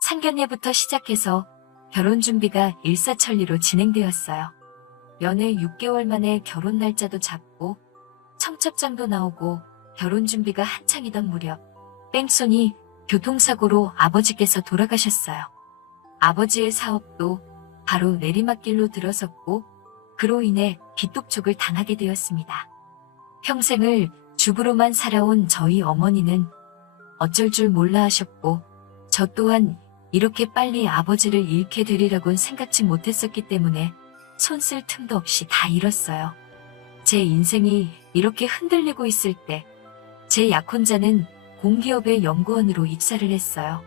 상견례부터 시작해서 결혼 준비가 일사천리로 진행되었어요. 연애 6개월 만에 결혼 날짜도 잡고 청첩장도 나오고 결혼 준비가 한창이던 무렵 뺑소니 교통사고로 아버지께서 돌아가셨어요. 아버지의 사업도 바로 내리막길로 들어섰고 그로 인해 빚독촉을 당하게 되었습니다. 평생을 주부로만 살아온 저희 어머니는 어쩔 줄 몰라 하셨고 저 또한 이렇게 빨리 아버지를 잃게 되리라고는 생각지 못했었기 때문에 손쓸 틈도 없이 다 잃었어요. 제 인생이 이렇게 흔들리고 있을 때 제 약혼자는 공기업의 연구원으로 입사를 했어요.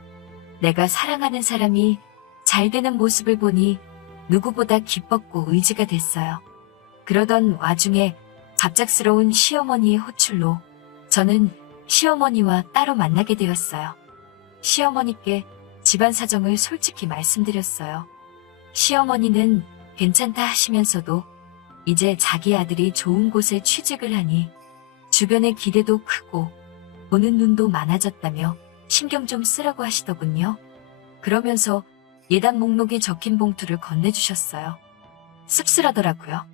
내가 사랑하는 사람이 잘 되는 모습을 보니 누구보다 기뻤고 의지가 됐어요. 그러던 와중에 갑작스러운 시어머니의 호출로 저는 시어머니와 따로 만나게 되었어요. 시어머니께 집안 사정을 솔직히 말씀드렸어요. 시어머니는 괜찮다 하시면서도 이제 자기 아들이 좋은 곳에 취직을 하니 주변의 기대도 크고 보는 눈도 많아졌다며 신경 좀 쓰라고 하시더군요. 그러면서 예단 목록에 적힌 봉투를 건네주셨어요. 씁쓸하더라고요.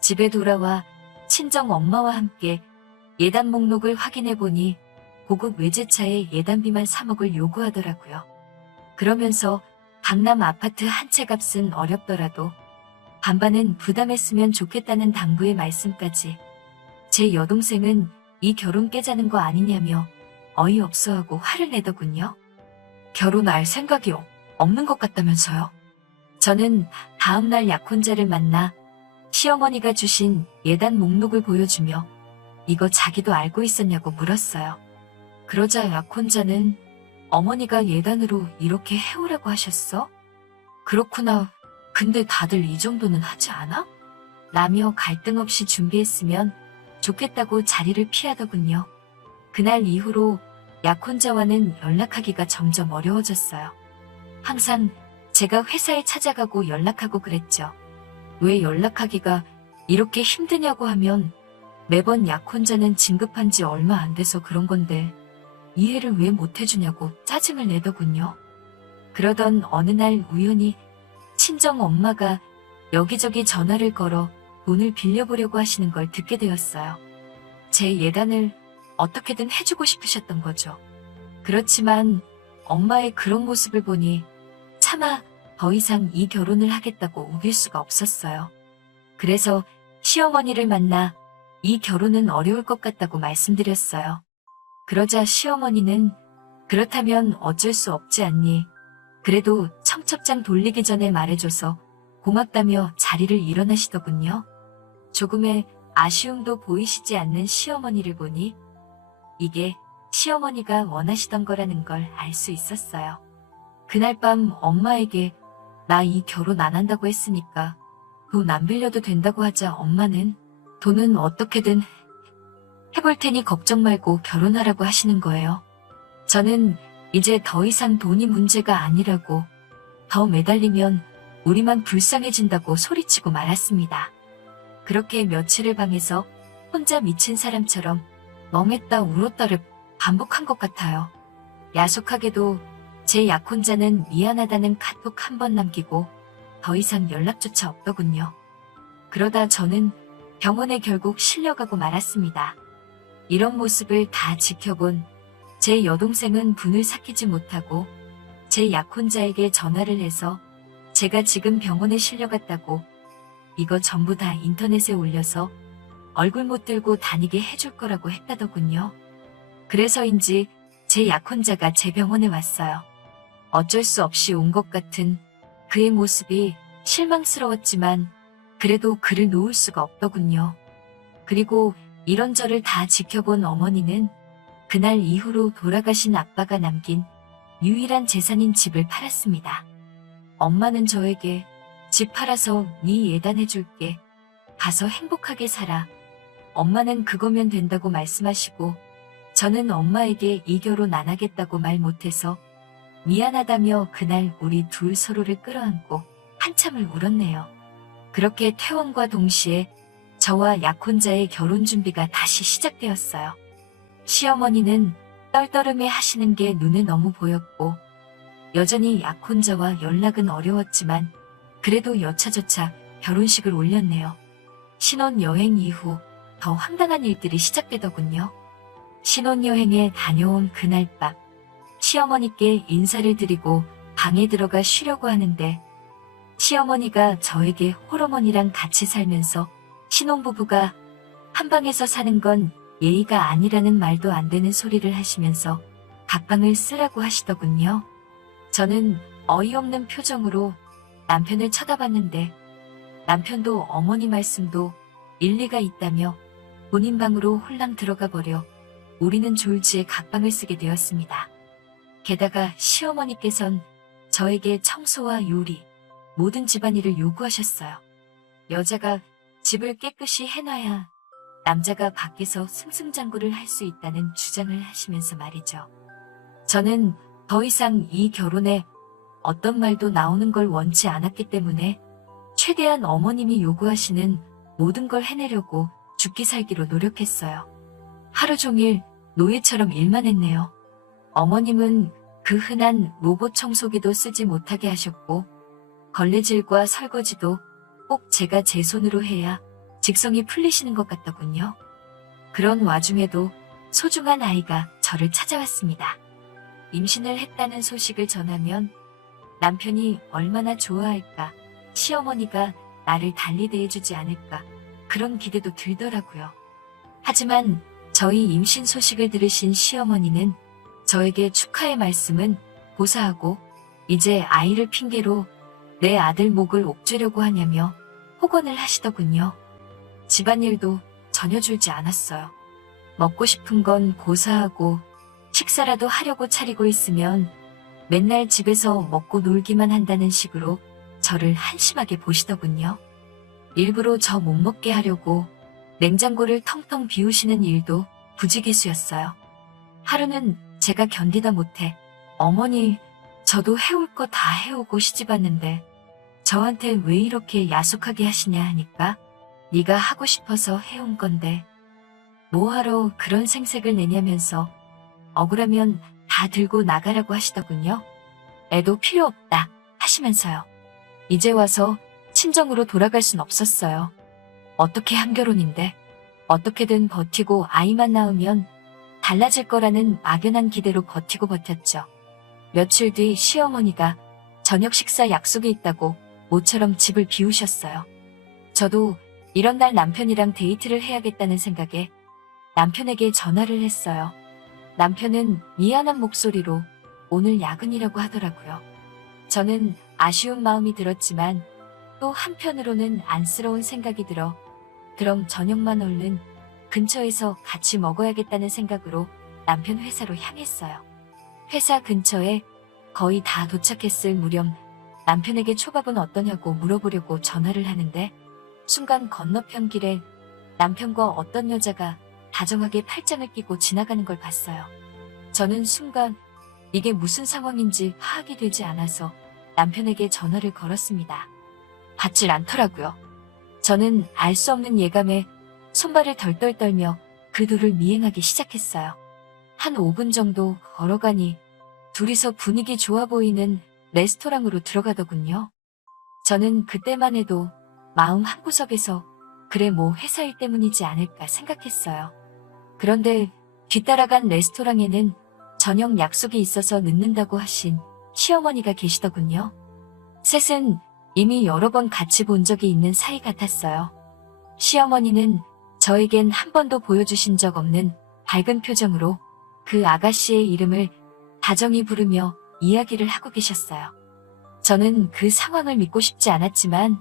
집에 돌아와 친정 엄마와 함께 예단 목록을 확인해보니 고급 외제차에 예단비만 3억을 요구하더라고요. 그러면서 강남 아파트 한 채 값은 어렵더라도 반반은 부담했으면 좋겠다는 당부의 말씀까지. 제 여동생은 이 결혼 깨자는 거 아니냐며 어이없어하고 화를 내더군요. 결혼할 생각이 없는 것 같다면서요. 저는 다음날 약혼자를 만나 시어머니가 주신 예단 목록을 보여주며 이거 자기도 알고 있었냐고 물었어요. 그러자 약혼자는 어머니가 예단으로 이렇게 해오라고 하셨어? 그렇구나. 근데 다들 이 정도는 하지 않아? 라며 갈등 없이 준비했으면 좋겠다고 자리를 피하더군요. 그날 이후로 약혼자와는 연락하기가 점점 어려워졌어요. 항상 제가 회사에 찾아가고 연락하고 그랬죠. 왜 연락하기가 이렇게 힘드냐고 하면 매번 약혼자는 진급한 지 얼마 안 돼서 그런 건데 이해를 왜 못해주냐고 짜증을 내더군요. 그러던 어느 날 우연히 친정 엄마가 여기저기 전화를 걸어 돈을 빌려보려고 하시는 걸 듣게 되었어요. 제 예단을 어떻게든 해주고 싶으셨던 거죠. 그렇지만 엄마의 그런 모습을 보니 차마 더 이상 이 결혼을 하겠다고 우길 수가 없었어요. 그래서 시어머니를 만나 이 결혼은 어려울 것 같다고 말씀드렸어요. 그러자 시어머니는 그렇다면 어쩔 수 없지 않니? 그래도 청첩장 돌리기 전에 말해줘서 고맙다며 자리를 일어나시더군요. 조금의 아쉬움도 보이시지 않는 시어머니를 보니 이게 시어머니가 원하시던 거라는 걸 알 수 있었어요. 그날 밤 엄마에게 나 이 결혼 안 한다고 했으니까 돈 안 빌려도 된다고 하자 엄마는 돈은 어떻게든 해볼 테니 걱정 말고 결혼하라고 하시는 거예요. 저는 이제 더 이상 돈이 문제가 아니라고 더 매달리면 우리만 불쌍해진다고 소리치고 말았습니다. 그렇게 며칠을 방에서 혼자 미친 사람처럼 멍했다 울었다를 반복한 것 같아요. 야속하게도 제 약혼자는 미안하다는 카톡 한 번 남기고 더 이상 연락조차 없더군요. 그러다 저는 병원에 결국 실려가고 말았습니다. 이런 모습을 다 지켜본 제 여동생은 분을 삭히지 못하고 제 약혼자에게 전화를 해서 제가 지금 병원에 실려갔다고 이거 전부 다 인터넷에 올려서 얼굴 못 들고 다니게 해줄 거라고 했다더군요. 그래서인지 제 약혼자가 제 병원에 왔어요. 어쩔 수 없이 온 것 같은 그의 모습이 실망스러웠지만 그래도 그를 놓을 수가 없더군요. 그리고 이런 저를 다 지켜본 어머니는 그날 이후로 돌아가신 아빠가 남긴 유일한 재산인 집을 팔았습니다. 엄마는 저에게 집 팔아서 네 예단해줄게. 가서 행복하게 살아. 엄마는 그거면 된다고 말씀하시고 저는 엄마에게 이 결혼 안 하겠다고 말 못해서 미안하다며 그날 우리 둘 서로를 끌어안고 한참을 울었네요. 그렇게 퇴원과 동시에 저와 약혼자의 결혼 준비가 다시 시작되었어요. 시어머니는 떨떠름해 하시는 게 눈에 너무 보였고 여전히 약혼자와 연락은 어려웠지만 그래도 여차저차 결혼식을 올렸네요. 신혼여행 이후 더 황당한 일들이 시작되더군요. 신혼여행에 다녀온 그날 밤, 시어머니께 인사를 드리고 방에 들어가 쉬려고 하는데 시어머니가 저에게 홀어머니랑 같이 살면서 신혼부부가 한 방에서 사는 건 예의가 아니라는 말도 안 되는 소리를 하시면서 각방을 쓰라고 하시더군요. 저는 어이없는 표정으로 남편을 쳐다봤는데 남편도 어머니 말씀도 일리가 있다며 본인 방으로 홀랑 들어가 버려 우리는 졸지에 각방을 쓰게 되었습니다. 게다가 시어머니께선 저에게 청소와 요리, 모든 집안일을 요구하셨어요. 여자가 집을 깨끗이 해놔야 남자가 밖에서 승승장구를 할 수 있다는 주장을 하시면서 말이죠. 저는 더 이상 이 결혼에 어떤 말도 나오는 걸 원치 않았기 때문에 최대한 어머님이 요구하시는 모든 걸 해내려고 죽기 살기로 노력했어요. 하루 종일 노예처럼 일만 했네요. 어머님은 그 흔한 로봇 청소기도 쓰지 못하게 하셨고 걸레질과 설거지도 꼭 제가 제 손으로 해야 직성이 풀리시는 것 같더군요. 그런 와중에도 소중한 아이가 저를 찾아왔습니다. 임신을 했다는 소식을 전하면 남편이 얼마나 좋아할까, 시어머니가 나를 달리 대해주지 않을까, 그런 기대도 들더라고요. 하지만 저희 임신 소식을 들으신 시어머니는 저에게 축하의 말씀은 고사하고 이제 아이를 핑계로 내 아들 목을 옥죄려고 하냐며 폭언을 하시더군요. 집안일도 전혀 줄지 않았어요. 먹고 싶은 건 고사하고 식사라도 하려고 차리고 있으면 맨날 집에서 먹고 놀기만 한다는 식으로 저를 한심하게 보시더군요. 일부러 저 못 먹게 하려고 냉장고를 텅텅 비우시는 일도 부지기수였어요. 하루는 제가 견디다 못해 어머니, 저도 해올 거 다 해오고 시집왔는데 저한테 왜 이렇게 야속하게 하시냐 하니까 네가 하고 싶어서 해온 건데 뭐하러 그런 생색을 내냐면서 억울하면 다 들고 나가라고 하시더군요. 애도 필요 없다 하시면서요. 이제 와서 친정으로 돌아갈 순 없었어요. 어떻게 한결혼인데 어떻게든 버티고 아이만 낳으면 달라질 거라는 막연한 기대로 버티고 버텼죠. 며칠 뒤 시어머니가 저녁 식사 약속이 있다고 모처럼 집을 비우셨어요. 저도 이런 날 남편이랑 데이트를 해야겠다는 생각에 남편에게 전화를 했어요. 남편은 미안한 목소리로 오늘 야근이라고 하더라고요. 저는 아쉬운 마음이 들었지만 또 한편으로는 안쓰러운 생각이 들어 그럼 저녁만 얼른 근처에서 같이 먹어야겠다는 생각으로 남편 회사로 향했어요. 회사 근처에 거의 다 도착했을 무렵 남편에게 초밥은 어떠냐고 물어보려고 전화를 하는데 순간 건너편 길에 남편과 어떤 여자가 다정하게 팔짱을 끼고 지나가는 걸 봤어요. 저는 순간 이게 무슨 상황인지 파악이 되지 않아서 남편에게 전화를 걸었습니다. 받질 않더라고요. 저는 알 수 없는 예감에 손발을 덜덜 떨며 그 둘을 미행하기 시작했어요. 한 5분 정도 걸어가니 둘이서 분위기 좋아 보이는 레스토랑으로 들어가더군요. 저는 그때만 해도 마음 한구석에서 그래 뭐 회사 일 때문이지 않을까 생각했어요. 그런데 뒤따라간 레스토랑에는 저녁 약속이 있어서 늦는다고 하신 시어머니가 계시더군요. 셋은 이미 여러 번 같이 본 적이 있는 사이 같았어요. 시어머니는 저에겐 한 번도 보여주신 적 없는 밝은 표정으로 그 아가씨의 이름을 다정히 부르며 이야기를 하고 계셨어요. 저는 그 상황을 믿고 싶지 않았지만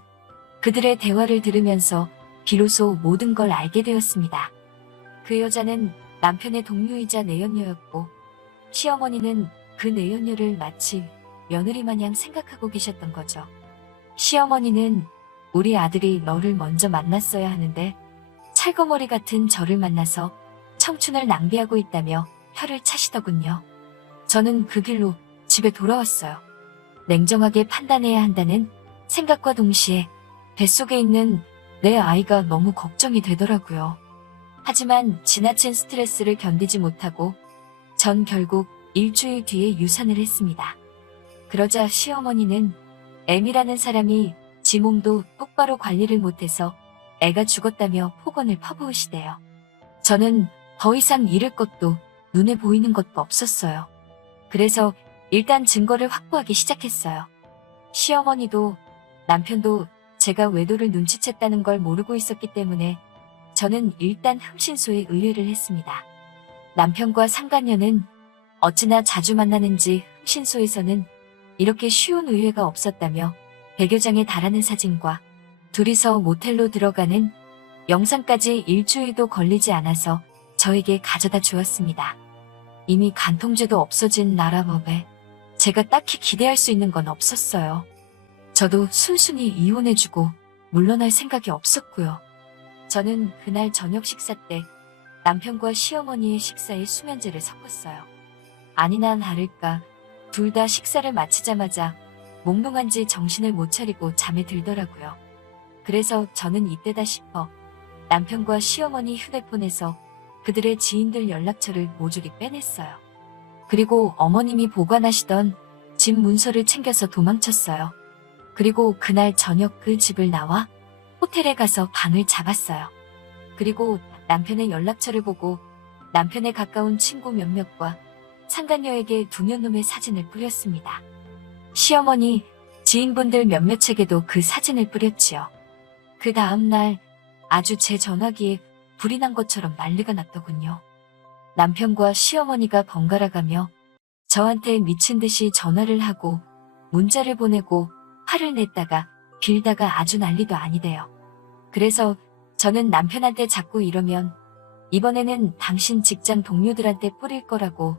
그들의 대화를 들으면서 비로소 모든 걸 알게 되었습니다. 그 여자는 남편의 동료이자 내연녀였고 시어머니는 그 내연녀를 마치 며느리 마냥 생각하고 계셨던 거죠. 시어머니는 우리 아들이 너를 먼저 만났어야 하는데 찰거머리 같은 저를 만나서 청춘을 낭비하고 있다며 혀를 차시더군요. 저는 그 길로 집에 돌아왔어요. 냉정하게 판단해야 한다는 생각과 동시에 뱃속에 있는 내 아이가 너무 걱정이 되더라고요. 하지만 지나친 스트레스를 견디지 못하고 전 결국 일주일 뒤에 유산을 했습니다. 그러자 시어머니는 M이라는 사람이 지 몸도 똑바로 관리를 못해서 애가 죽었다며 폭언을 퍼부으시대요. 저는 더 이상 잃을 것도 눈에 보이는 것도 없었어요. 그래서 일단 증거를 확보하기 시작했어요. 시어머니도 남편도 제가 외도를 눈치챘다는 걸 모르고 있었기 때문에 저는 일단 흠신소에 의뢰를 했습니다. 남편과 상간녀는 어찌나 자주 만나는지 흠신소에서는 이렇게 쉬운 의뢰가 없었다며 100여장에 달하는 사진과 둘이서 모텔로 들어가는 영상까지 일주일도 걸리지 않아서 저에게 가져다 주었습니다. 이미 간통죄도 없어진 나라법에 제가 딱히 기대할 수 있는 건 없었어요. 저도 순순히 이혼해주고 물러날 생각이 없었고요. 저는 그날 저녁 식사 때 남편과 시어머니의 식사에 수면제를 섞었어요. 아니나 다를까 둘 다 식사를 마치자마자 몽롱한지 정신을 못 차리고 잠에 들더라고요. 그래서 저는 이때다 싶어 남편과 시어머니 휴대폰에서 그들의 지인들 연락처를 모조리 빼냈어요. 그리고 어머님이 보관하시던 집 문서를 챙겨서 도망쳤어요. 그리고 그날 저녁 그 집을 나와 호텔에 가서 방을 잡았어요. 그리고 남편의 연락처를 보고 남편의 가까운 친구 몇몇과 상간녀에게 두 년놈의 사진을 뿌렸습니다. 시어머니, 지인분들 몇몇에게도 그 사진을 뿌렸지요. 그 다음날 아주 제 전화기에 불이 난 것처럼 난리가 났더군요. 남편과 시어머니가 번갈아가며 저한테 미친 듯이 전화를 하고 문자를 보내고 화를 냈다가 빌다가 아주 난리도 아니대요. 그래서 저는 남편한테 자꾸 이러면 이번에는 당신 직장 동료들한테 뿌릴 거라고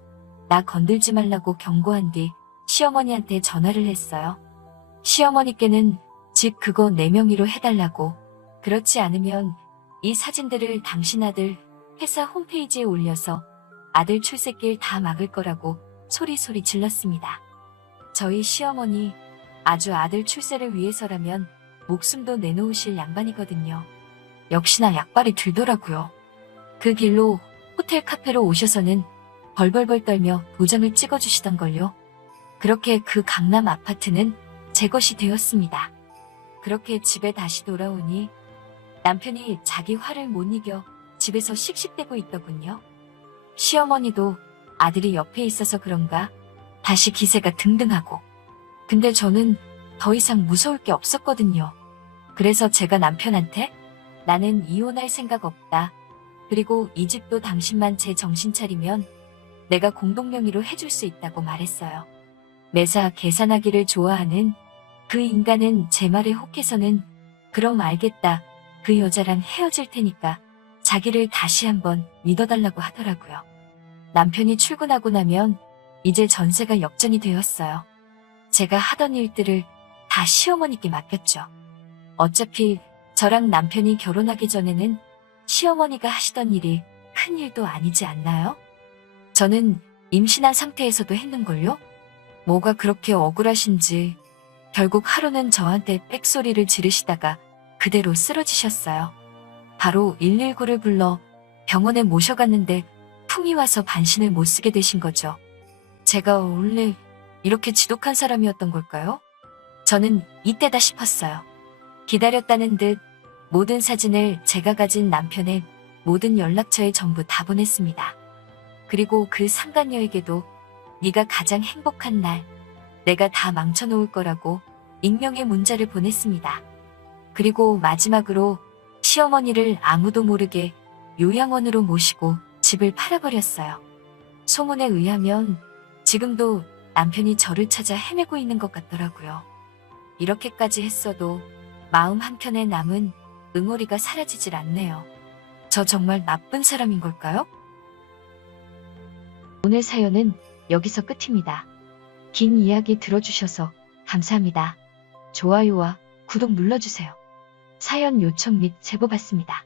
나 건들지 말라고 경고한 뒤 시어머니한테 전화를 했어요. 시어머니께는 집 그거 내 명의로 해달라고, 그렇지 않으면 이 사진들을 당신 아들 회사 홈페이지에 올려서 아들 출세길 다 막을 거라고 소리소리 질렀습니다. 저희 시어머니 아주 아들 출세를 위해서라면 목숨도 내놓으실 양반이거든요. 역시나 약발이 들더라고요. 그 길로 호텔 카페로 오셔서는 벌벌벌 떨며 도장을 찍어주시던걸요. 그렇게 그 강남 아파트는 제 것이 되었습니다. 그렇게 집에 다시 돌아오니 남편이 자기 화를 못 이겨 집에서 씩씩대고 있더군요. 시어머니도 아들이 옆에 있어서 그런가 다시 기세가 등등하고. 근데 저는 더 이상 무서울 게 없었거든요. 그래서 제가 남편한테 나는 이혼할 생각 없다. 그리고 이 집도 당신만 제 정신 차리면 내가 공동명의로 해줄 수 있다고 말했어요. 매사 계산하기를 좋아하는 그 인간은 제 말에 혹해서는 그럼 알겠다. 그 여자랑 헤어질 테니까 자기를 다시 한번 믿어달라고 하더라고요. 남편이 출근하고 나면 이제 전세가 역전이 되었어요. 제가 하던 일들을 다 시어머니께 맡겼죠. 어차피 저랑 남편이 결혼하기 전에는 시어머니가 하시던 일이 큰 일도 아니지 않나요? 저는 임신한 상태에서도 했는걸요? 뭐가 그렇게 억울하신지 결국 하루는 저한테 빽소리를 지르시다가 그대로 쓰러지셨어요. 바로 119를 불러 병원에 모셔갔는데 풍이 와서 반신을 못 쓰게 되신 거죠. 제가 원래 이렇게 지독한 사람이었던 걸까요? 저는 이때다 싶었어요. 기다렸다는 듯 모든 사진을 제가 가진 남편의 모든 연락처에 전부 다 보냈습니다. 그리고 그 상간녀에게도 네가 가장 행복한 날 내가 다 망쳐놓을 거라고 익명의 문자를 보냈습니다. 그리고 마지막으로 시어머니를 아무도 모르게 요양원으로 모시고 집을 팔아버렸어요. 소문에 의하면 지금도 남편이 저를 찾아 헤매고 있는 것 같더라고요. 이렇게까지 했어도 마음 한켠에 남은 응어리가 사라지질 않네요. 저 정말 나쁜 사람인 걸까요? 오늘 사연은 여기서 끝입니다. 긴 이야기 들어주셔서 감사합니다. 좋아요와 구독 눌러주세요. 사연 요청 및 제보 받습니다.